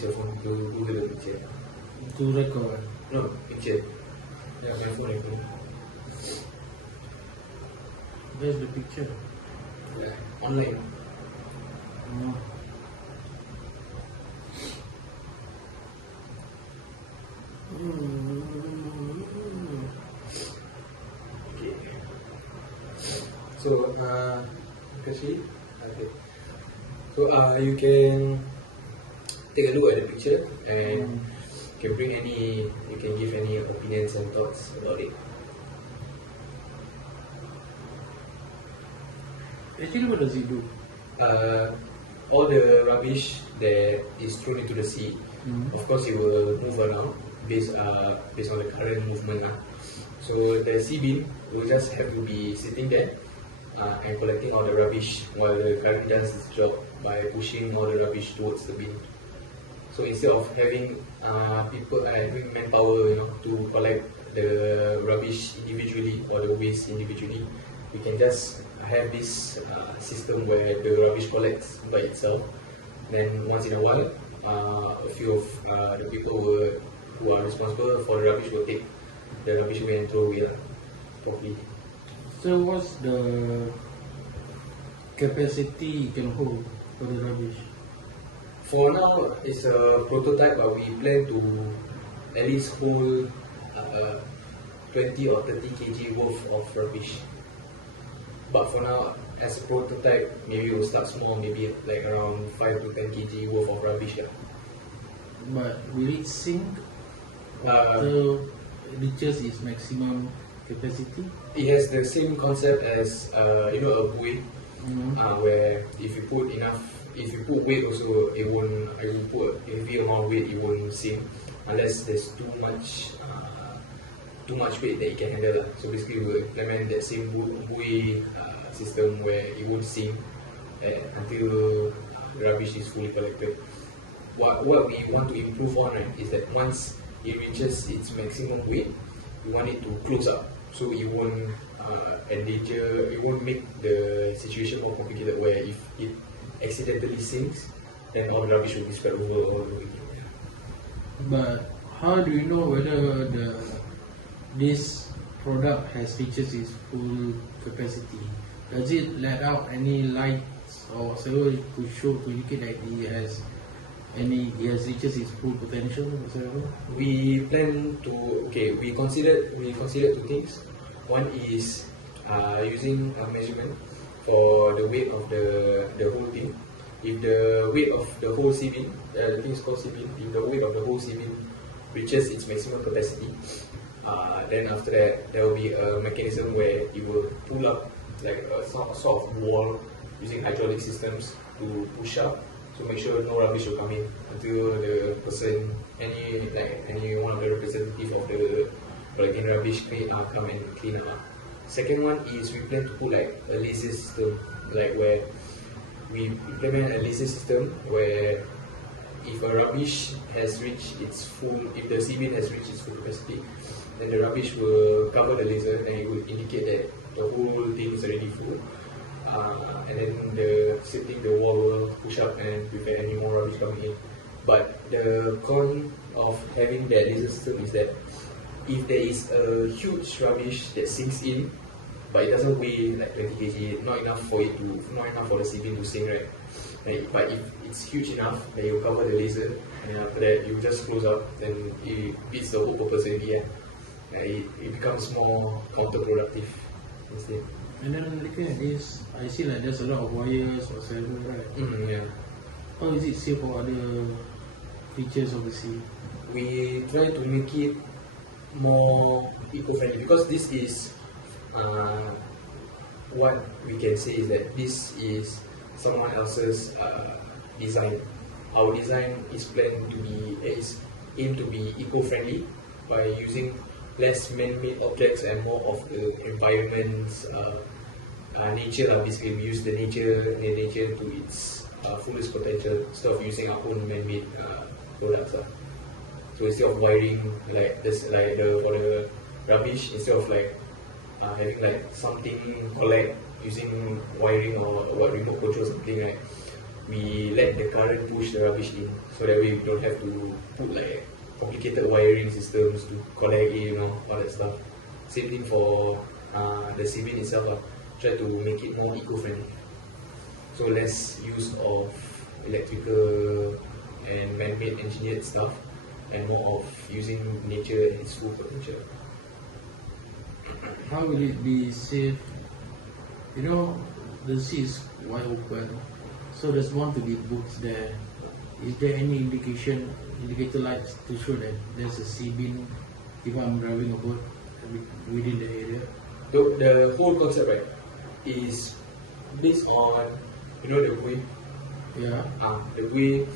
use your phone to Google the picture. To record. No, picture. Yeah, my phone. Where's the picture? Yeah, online. No. Okay. So, actually, okay. So, you can take a look at the picture and you can give any opinions and thoughts about it. Actually, what does it do? All the rubbish that is thrown into the sea, of course, it will move around based on the current movement. So the sea bin will just have to be sitting there and collecting all the rubbish while the current does its job by pushing all the rubbish towards the bin. So instead of having people having manpower, to collect the rubbish individually or the waste individually, we can just have this system where the rubbish collects by itself. Then once in a while, a few of the people who are responsible for the rubbish will take the rubbish away and throw away properly. So what's the capacity you can hold for the rubbish? For now, it's a prototype, but we plan to at least hold 20 or 30 kg worth of rubbish. But for now, as a prototype, maybe we'll start small, maybe like around 5 to 10 kg worth of rubbish. Yeah. But will it sink? The reaches its maximum capacity? It has the same concept as a buoy, where if you put weight also, it won't. If you put a heavy amount of weight, it won't sink unless there's too much weight that it can handle. So basically, we'll implement that same buoy system where it won't sink until the rubbish is fully collected. What we want to improve on, right, is that once it reaches its maximum weight, we want it to close up, so it won't it won't make the situation more complicated where if it accidentally sinks, then all the rubbish will be spread over all the way. But how do you know whether this product has reaches its full capacity? Does it let out any lights or whatsoever to indicate that it has reaches its full potential whatsoever? We plan to we considered two things. One is using a measurement for the weight of the whole thing. If the weight of the whole sea bin, the thing is called sea bin, if the weight of the whole sea bin reaches its maximum capacity, then after that there will be a mechanism where it will pull up like a sort of wall using hydraulic systems to push up to make sure no rubbish will come in until the person, any one of the representative of the collecting rubbish come and clean up. Second one is we plan to put like a laser system, like where we implement a laser system where if a rubbish has reached its full, if the sea bin has reached its full capacity, then the rubbish will cover the laser and it will indicate that the whole thing is already full. And then the wall will push up and prevent any more rubbish coming in. But the con of having that laser system is that if there is a huge rubbish that sinks in, but it doesn't weigh like 20 kg, not enough for the sea bin to sink, right? But if it's huge enough, then you cover the laser, and after that you just close up, then it beats the whole purpose already. It becomes more counterproductive instead. And then looking at this, I see like there's a lot of wires whatsoever, right? Yeah. How is it safe for other creatures of the sea? We try to make it more eco-friendly because this is what we can say is that this is someone else's design. Our design is aimed to be eco-friendly by using less man-made objects and more of the environment's nature. Basically, we use the nature to its fullest potential instead of using our own man-made products. So instead of wiring like this, for the rubbish, instead of having like something collect using wiring or remote control something, right? we let the current push the rubbish in, so that way we don't have to put like complicated wiring systems to collect it, all that stuff. Same thing for the cement itself, try to make it more eco-friendly. So less use of electrical and man-made engineered stuff, and more of using nature and its full potential. How will it be safe? The sea is wide open, so there's bound to be boats there. Is there any indicator lights to show that there's a sea bin if I'm driving a boat within the area? The whole concept, right, is based on the buoy. Yeah. The buoy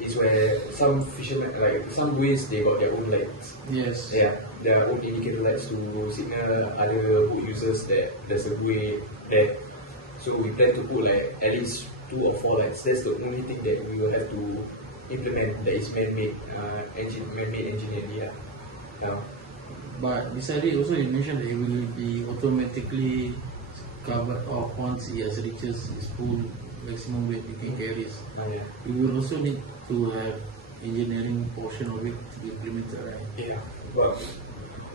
is where some fishermen, like some buoys, they got their own lights. Yes. Yeah, their own indicator lights to signal other boat users that there's a buoy there. So we plan to put like at least 2 or 4 lights. That's the only thing that we will have to implement that is man-made engineered. Yeah. But beside it, also you mentioned that it will be automatically covered off once it has reaches its full maximum weight it can carry. Yeah. You will also need to have engineering portion of it to be implemented, right? Yeah. Well,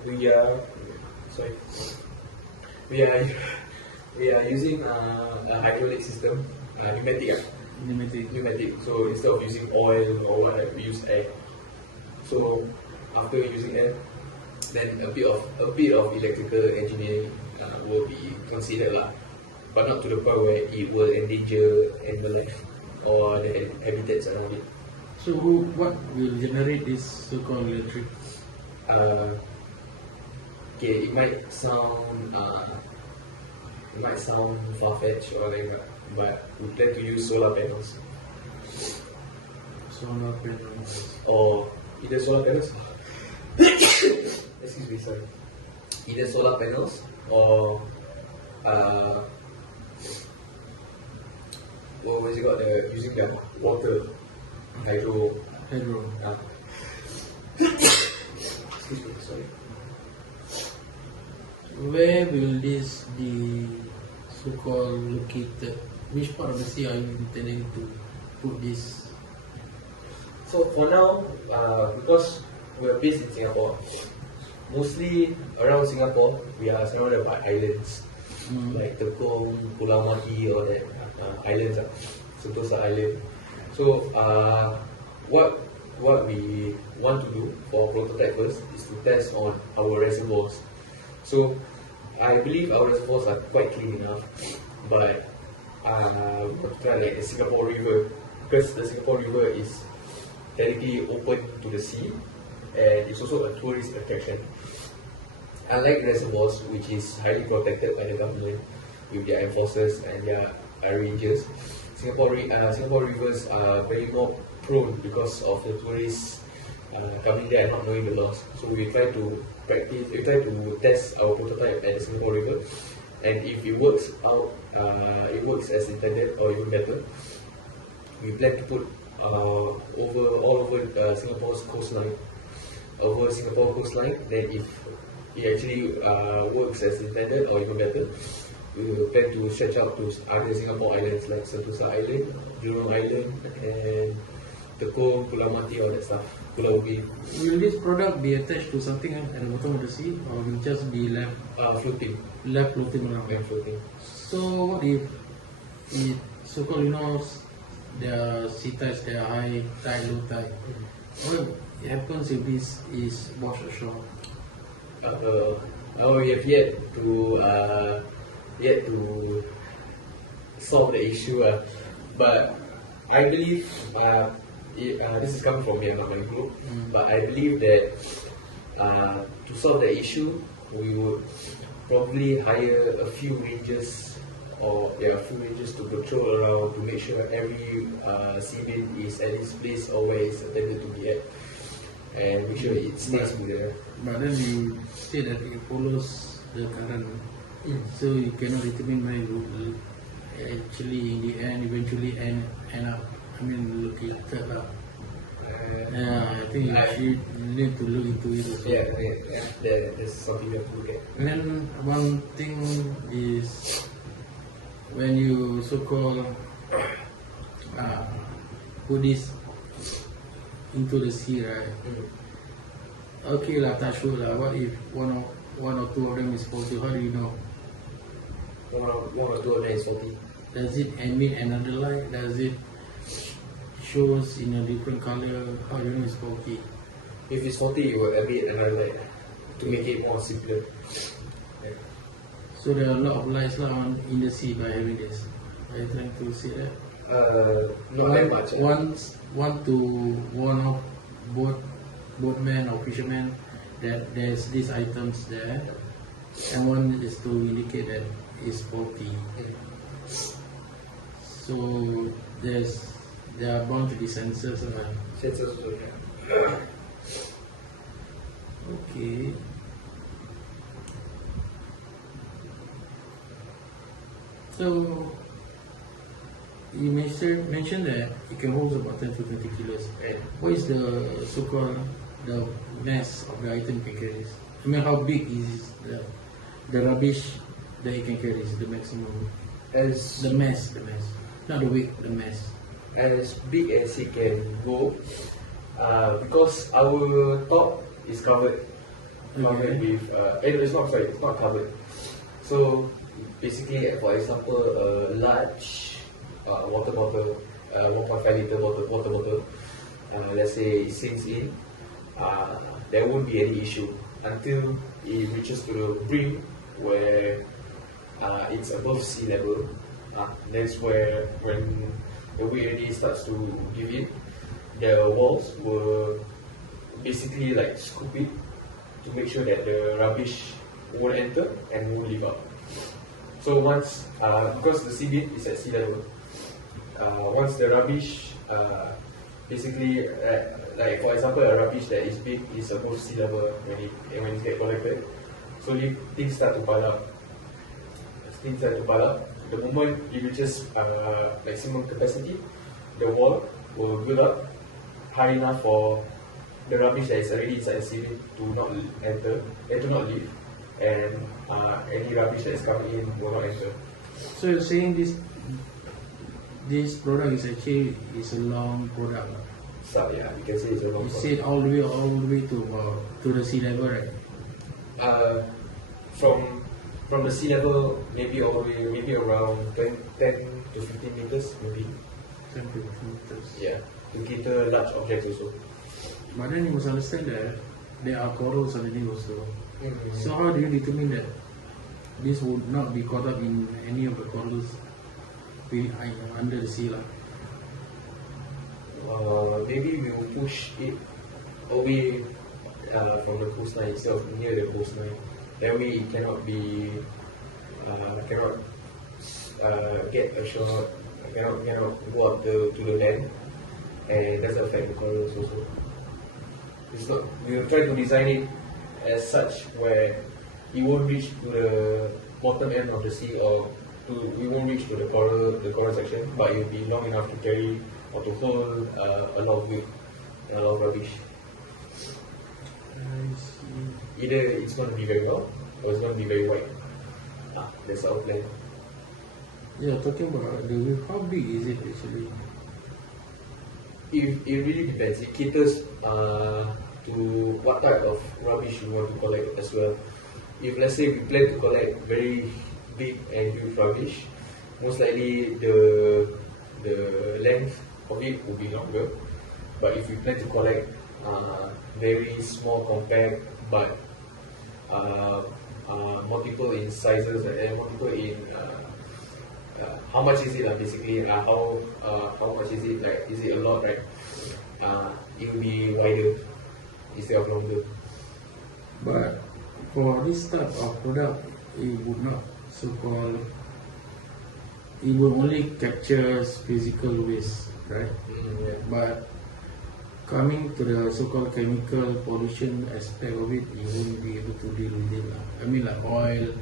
we are using a hydraulic system, pneumatic. So instead of using oil or what, we use air. So after using air, then a bit of electrical engineering will be considered, but not to the point where it will endanger animal life or the habitats around it. So what will generate this so-called electric? Okay, it might sound far-fetched or like that, but we plan to use solar panels. Solar panels. Or either solar panels. Excuse me, sorry. Either solar panels or what was it called? Using the water, hydro. Excuse me, sorry. Where will this be so-called located? Which part of the sea are you intending to put this? So for now, because we're based in Singapore, mostly around Singapore, we are surrounded by islands, like Tekong, Pulau Mati, or that islands, Sentosa Island. So what we want to do for prototype first is to test on our reservoirs. So I believe our reservoirs are quite clean enough, but we want to try like the Singapore River, because the Singapore River is technically open to the sea and it's also a tourist attraction. Unlike reservoirs, which is highly protected by the government with their enforcers and their rangers, Singapore rivers are very more prone because of the tourists coming there and not knowing the laws. So we try to test our prototype at the Singapore River, and if it works as intended or even better, we plan to put all over Singapore's coastline. Then if it actually works as intended or even better, we will plan to stretch out to other Singapore islands like Sentosa Island, Jordon Island, and Tekong, Pulau Mati, all that stuff. Pulau Ubin. Will this product be attached to something at the bottom of the sea, or will it just be left floating around? Floating. So what if it so-called, there are sea tides, there are high tide, low tide. What happens if this is washed ashore? We have yet to solve the issue, but I believe this is coming from me, not my group, but I believe that to solve the issue, we would probably hire a few rangers to patrol around to make sure every seabed is at its place or where it's intended to be at, and make sure it stays there. But then you say that it follows the current, so you cannot determine where it will actually in the end eventually end up. Located. I think you need to look into it also. There's something you have to look at. And then one thing is when you so-called put this into the sea, right? Okay lah, touch wood lah. What if one or two of them is faulty? How do you know? One or two of them is faulty. Does it emit another light? Does it shows in a different color? How do you know it's faulty? If it's faulty, you will emit another light to make it more simpler. Yeah. So there are a lot of lights lah in the sea by having this. Are you trying to say that? Not that much. One to warn off boatmen or fishermen that there's these items there, and one is to indicate that it's faulty. So there are bound to be sensors. Sensors also, yeah. Okay. So you mentioned that it can hold about 10 to 20 kilos. Right. What is the so-called the mass of the item can carry? I mean, how big is the rubbish that it can carry? Is the maximum? The mass, not the weight, the mass. As big as it can go, because our top is covered. Covered with it's not covered. So basically, for example, a large water bottle, 1.5 liter water bottle, let's say it sinks in, there won't be any issue until it reaches to the brim where it's above sea level. That's where when the weight already starts to give in, the walls will basically like scoop it to make sure that the rubbish won't enter and won't leave out. So once, because the seabed is at sea level, once the rubbish, basically, like for example, a rubbish that is big is above sea level when it gets collected, so things start to pile up. The moment it reaches maximum capacity, the wall will build up high enough for the rubbish that is already inside the seabed to not enter, and to not leave, and any rubbish that is coming in will not enter. So you're saying this product is actually a long product. So yeah, you can say it's a long You product. said all the way to the sea level, right? From the sea level, maybe all the way, maybe around 10 to 15 meters, maybe. 10 to 15 meters. Yeah, to cater large objects also. But then you must understand that there are corals underneath also. Mm-hmm. So how do you determine that this would not be caught up in any of the corals under the sea? Maybe we will push it away from the coastline instead of near the coastline. That way it cannot be, get ashore, cannot go up to the land, and doesn't affect the corals also. It's not. We will try to design it as such where it won't reach to the bottom end of the sea, or we won't reach to the coral section, but it will be long enough to carry or to hold a lot of weight and a lot of rubbish. I see. Either it's going to be very long or it's going to be very wide. That's our plan. Yeah, talking about the wave, how big is it actually? It really depends. It caters to what type of rubbish you want to collect as well. If let's say we plan to collect very big and huge rubbish, most likely the length of it will be longer. But if we plan to collect very small, compact, but multiple in sizes and multiple in how much is it basically? How much is it? Like, is it a lot? Right? It will be wider instead of longer. But for this type of product, it would not so-called. It will only capture physical waste, right? Yeah. But coming to the so-called chemical pollution aspect of it, you won't be able to deal with it. I mean, like oil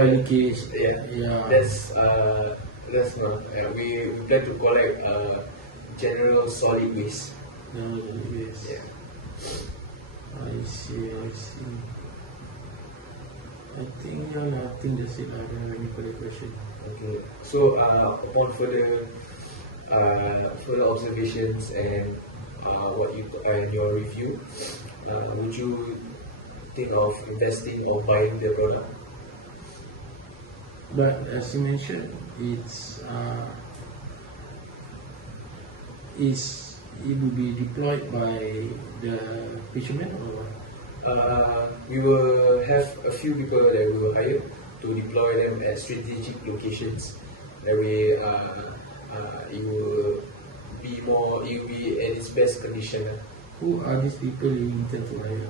leakage. Yeah. That's not. We plan to collect general solid waste. Yes. Yeah. I see. I think that's it. I don't have any further question. Okay. So upon further further observations and what you and your review, would you think of investing or buying the product? But as you mentioned, it will be deployed by the fishermen or We will have a few people that we will hire to deploy them at strategic locations. That way, it will be at its best condition. who are these people you intend to hire?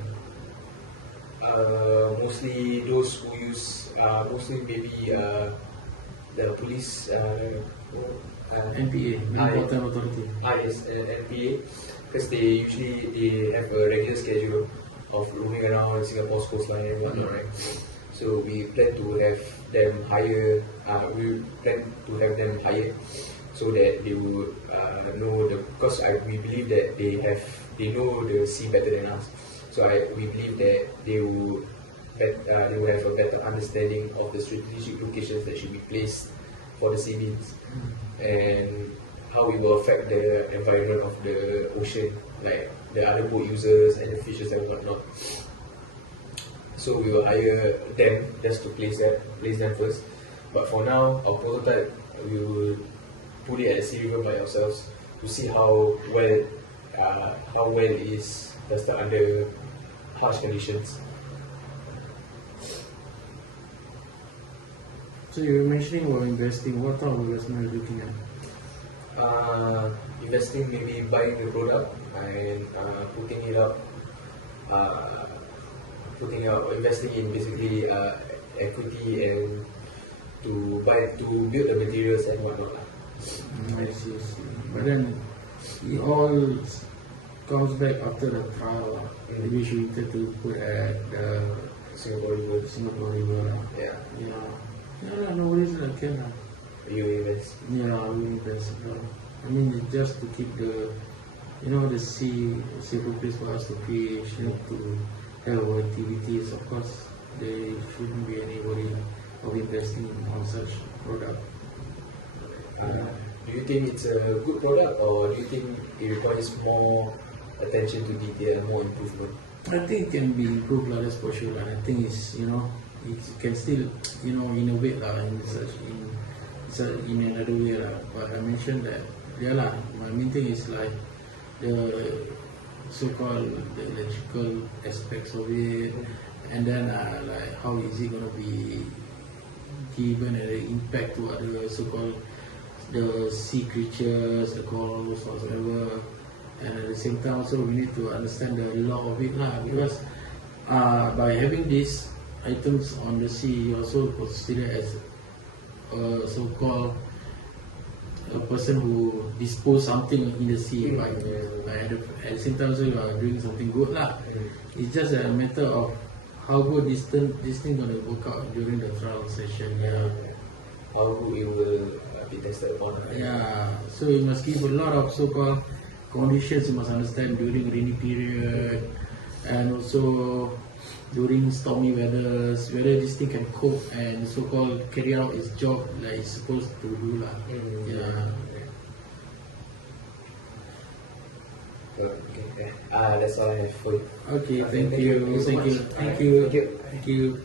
Mostly those who use, mostly maybe the police, NPA, Metropolitan Authority. yes, and NPA, because they have a regular schedule of roaming around Singapore's coastline and whatnot, right? So we plan to have them hire. We plan to have them hired so that they would know because we believe that they know the sea better than us. So we believe that they will have a better understanding of the strategic locations that should be placed for the sea beams and how it will affect the environment of the ocean, like the other boat users and the fishes and whatnot. So we will hire them just to place them first. But for now, our prototype, we will put it at the sea river by ourselves to see how well it is tested under harsh conditions. So you were mentioning about investing. What type of investment are you looking at? Investing, maybe buying the product and investing in basically equity and to build the materials and whatnot. I see. But then it all comes back after the trial. Maybe you should intend to put at the Singapore River. River. Yeah. Yeah, no worries, I can. You invest. Yeah, I will invest. I mean, it's just to keep the sea a safer place for us to fish, to have our activities. Of course, there shouldn't be any worry of investing on such product. Do you think it's a good product, or do you think it requires more attention to detail, more improvement? I think it can be improved, that's for sure. And I think it can still, innovate in another way. But I mentioned that, my main thing is like the so-called the electrical aspects of it, and then like how is it going to be given an impact to other so-called the sea creatures, the corals, whatsoever. And at the same time also we need to understand the law of it because by having these items on the sea, you also consider as a so-called a person who dispose something in the sea by at the same time also you are doing something good It's just a matter of how good this thing gonna work out during the trial session. How good it will be tested upon. So you must give a lot of so-called conditions you must understand during rainy period and also during stormy weathers, whether this thing can cope and so-called carry out its job like it's supposed to do Okay. That's all I have for you. Okay, thank you.